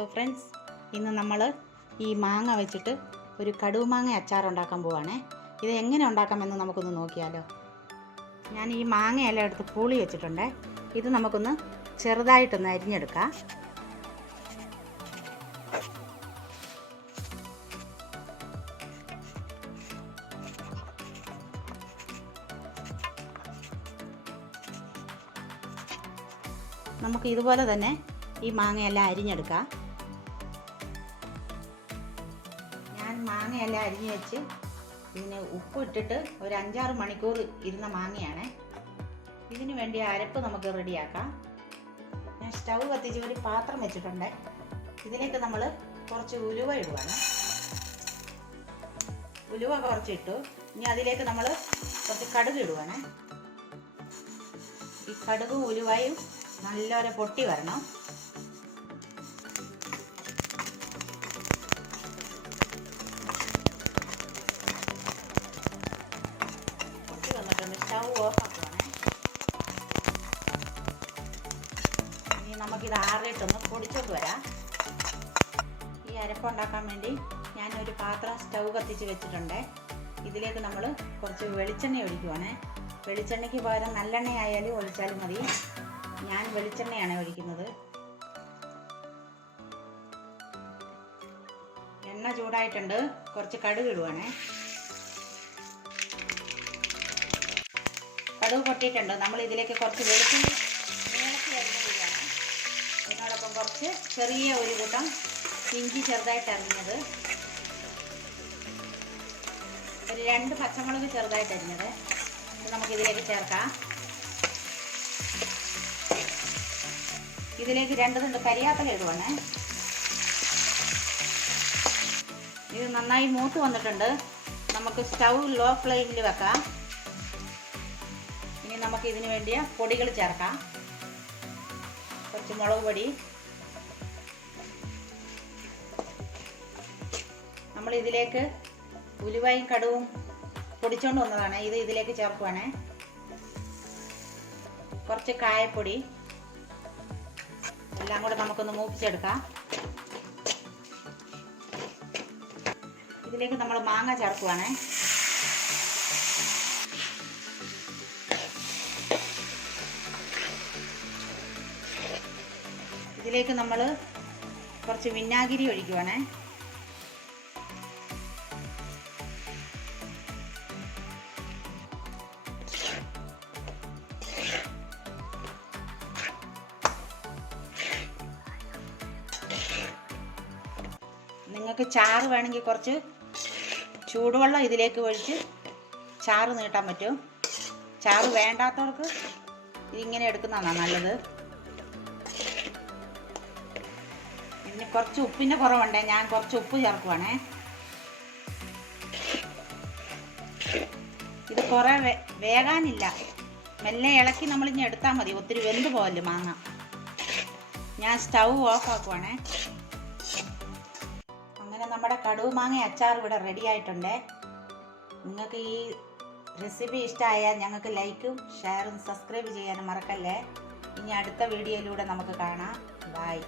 Hello friends, ഇന്ന് നമ്മൾ ഈ മാങ്ങ വെച്ചിട്ട് ഒരു കടുമാങ്ങ അച്ചാർ ഉണ്ടാക്കാൻ പോവാണേ. ഇത് എങ്ങനെ ഉണ്ടാക്കാമെന്ന് നമുക്കൊന്ന് നോക്കിയാലോ. ഞാൻ ഈ മാങ്ങയെല്ലാം എടുത്ത് പൂളി വെച്ചിട്ടുണ്ട്. ഇത് നമുക്കൊന്ന് ചെറുതായിട്ടൊന്ന് അരിഞ്ഞെടുക്കാം. നമുക്ക് ഇതുപോലെ തന്നെ ഈ മാങ്ങയെല്ലാം അരിഞ്ഞെടുക്കാം. ഞാൻ മാങ്ങയെല്ലാം അരിഞ്ഞ് വെച്ച് ഇതിന് ഉപ്പ് ഇട്ടിട്ട് ഒരു 5-6 മണിക്കൂർ ഇരുന്ന മാങ്ങയാണ്. ഇതിന് വേണ്ടി അരപ്പ് നമുക്ക് റെഡിയാക്കാം. ഞാൻ സ്റ്റൗ കത്തിച്ച് ഒരു പാത്രം വെച്ചിട്ടുണ്ട്. ഇതിലേക്ക് നമ്മൾ കുറച്ച് ഉലുവ ഇടുവാണ്. ഉലുവ കുറച്ചിട്ടു. ഇനി അതിലേക്ക് നമ്മൾ കുറച്ച് കടുക് ഇടുവാണ്. ഈ കടുകും ഉലുവയും നല്ലപോലെ പൊട്ടി വരണം. പൊട്ടി വന്നിട്ടുണ്ട്. സ്റ്റൗ ഓഫ് ആക്കുവാണേ. ഇനി നമുക്കിത് ആറിയിട്ടൊന്ന് പൊടിച്ചോട്ട് വരാം. ഈ അരപ്പുണ്ടാക്കാൻ വേണ്ടി ഞാനൊരു പാത്രം സ്റ്റൗ കത്തിച്ച് വെച്ചിട്ടുണ്ട്. ഇതിലേക്ക് നമ്മൾ കുറച്ച് വെളിച്ചെണ്ണ ഒഴിക്കുവാണേ. വെളിച്ചെണ്ണയ്ക്ക് പകരം നല്ലെണ്ണ ആയാലും ഒഴിച്ചാലും മതി. ഞാൻ വെളിച്ചെണ്ണയാണ് ഒഴിക്കുന്നത്. എണ്ണ ചൂടായിട്ടുണ്ട്. കുറച്ച് കടുക് ഇടുവാണേ. കടുക് പൊട്ടിയിട്ടുണ്ട്. നമ്മൾ ഇതിലേക്ക് കുറച്ച് വെളുത്തുള്ളി നീളത്തിൽ അരിഞ്ഞിടുകയാണ്. ഇതിനോടൊപ്പം കുറച്ച് ചെറിയ ഒരു കൂട്ടം ഇഞ്ചി ചെറുതായിട്ട് അരിഞ്ഞത്, ഒരു 2 പച്ചമുളക് ചെറുതായിട്ട് അരിഞ്ഞത് നമുക്കിതിലേക്ക് ചേർക്കാം. ഇതിലേക്ക് 2 തുണ്ട് കരിയാപ്പില ഇടുവാണ്. ഇത് നന്നായി മൂത്ത് വന്നിട്ടുണ്ട്. നമുക്ക് സ്റ്റൗ ലോ ഫ്ലെയിമിൽ വെക്കാം. ഇനി നമുക്ക് ഇതിന് വേണ്ടിയ പൊടികൾ ചേർക്കാം. കുറച്ച് മുളക് പൊടി. നമ്മൾ ഇതിലേക്ക് ഉലുവയും കടുവും പൊടിച്ചോണ്ട് വന്നതാണ്. ഇത് ഇതിലേക്ക് ചേർക്കുവാണ്. കുറച്ച് കായപ്പൊടി. എല്ലാം കൂടെ നമുക്കൊന്ന് മൂപ്പിച്ചെടുക്കാം. ഇതിലേക്ക് നമ്മൾ മാങ്ങ ചേർക്കുവാണ്. ഇതിലേക്ക് നമ്മൾ കുറച്ച് വിനാഗിരി ഒഴിക്കുവാണ്. നിങ്ങൾക്ക് ചാറ് വേണമെങ്കിൽ കുറച്ച് ചൂടുവെള്ളം ഇതിലേക്ക് ഒഴിച്ച് ചാറ് നീട്ടാൻ പറ്റും. ചാറ് വേണ്ടാത്തവർക്ക് ഇതിങ്ങനെ എടുക്കുന്നതാണ് നല്ലത്. ഇതിന് കുറച്ച് ഉപ്പിൻ്റെ കുറവുണ്ട്. ഞാൻ കുറച്ച് ഉപ്പ് ചേർക്കുവാണേ. ഇത് കുറേ വേകാനില്ല. മെല്ലെ ഇളക്കി നമ്മളിങ്ങനെ എടുത്താൽ മതി. ഒത്തിരി വെന്ത് പോകല്ലേ മാങ്ങ. ഞാൻ സ്റ്റൗ ഓഫ് ആക്കുവാണേ. നമ്മുടെ കടുമാങ്ങ അച്ചാർ ഇവിടെ റെഡി ആയിട്ടുണ്ട്. നിങ്ങൾക്ക് ഈ റെസിപ്പി ഇഷ്ടമായാൽ ഞങ്ങൾക്ക് ലൈക്കും ഷെയറും സബ്സ്ക്രൈബ് ചെയ്യാനും മറക്കല്ലേ. ഇനി അടുത്ത വീഡിയോയിലൂടെ നമുക്ക് കാണാം. ബൈ.